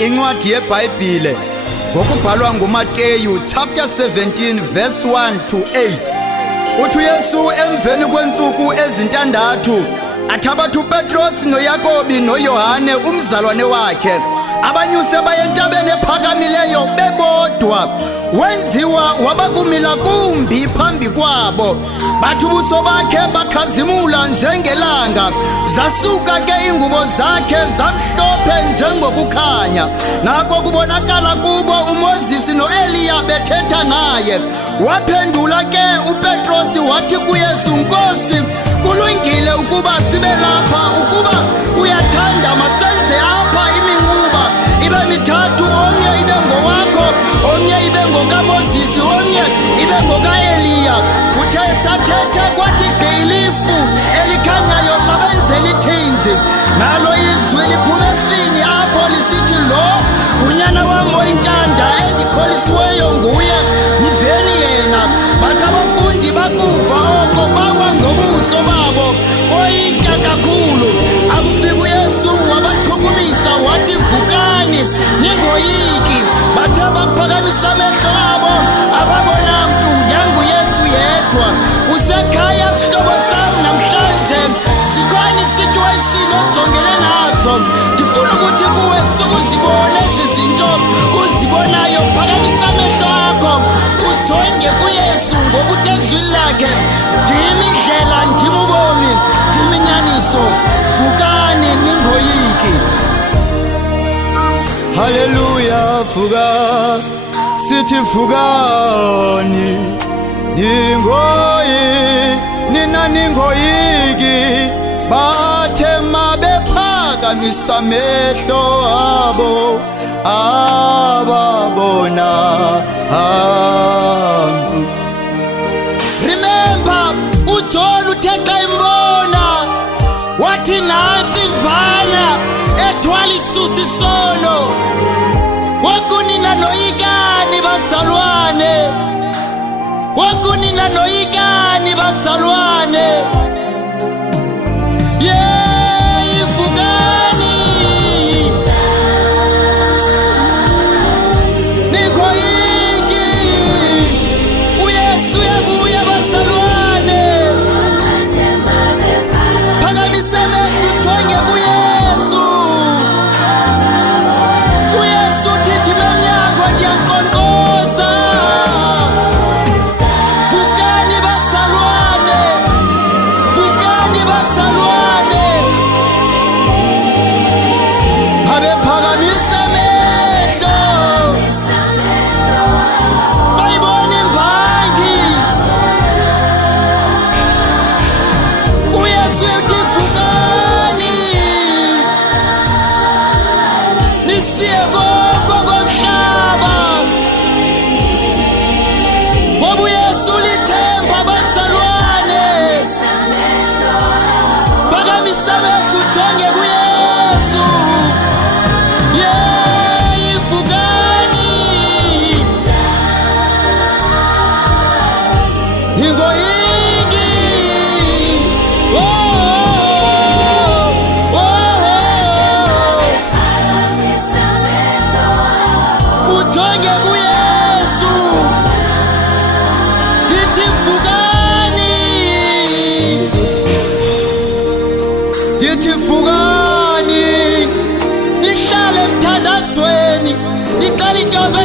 Incwadi yeBhayibhile ngokubhalwa nguMateyu chapter 17 verse 1 to 8. Uthi uYesu emveni kwensuku ezintandathu athabatha uPetros noYakobi noYohane umzalwane wakhe abanyuse bayentabeni ephakamileyo bebodwa. Wenziwa wabakumila kumbi phambi kwabo, bathi ubuso bakhe bakhazimula njengelanga, zasuka ke ingubo zakhe zamhlophe njengokukhanya. Nako kubonakala kubo uMoses noEliya bethetha naye. Waphendula ke uPetros wathi kuYesu, Nkosi, kulungile ukuba sibe lapha. Ukuba uyathanda masenze apha iminquba ibe mithathu, omnye ibe ngowakho, omnye ibe ngokaMoses, omnye ibe ngokaEliya. Kuthe sathetha kwathi ilifu elikhanyayo labenzela ithinzi, nalo izwi liphuma esini apho lisithi, Lo ngunyana wam oyintanda endikholisiweyo nguye, mveni yena. Bathi abafundi bakuva oko bawa ngobuso babo boyika kakhulu. Akufika uYesu wabachukumisa wathi, Vukani, ningoyiki. Bathi abaphakamisa amehlo abo ababona mntu yanguYesu yedwa. Usekhaya sihlobo sam namhlanje, sikhona isituation ojongene nazo. Ndifuna ukuthi kuwe sukuzibona ezi zinto uzibonayo, phakamisa amehlo akho ujonge kuYesu ngokuthi ezwini lakhe, ndim indlela, ndim ubomi, ndim inyaniso. Vukani, ningoyiki. Haleluya, vuka, sithi vukani, nina ningoyiki. Bathe mabephakamisa amehlo abo ababona amntu. Remember, uJohn uthe xa imbona wathi, nansi imvana ethwala isusa isono. Wakunina noyikani bazalwane, wakunina noyikani bazalwane. Vukani, nihlale emthandazweni, niqale intombi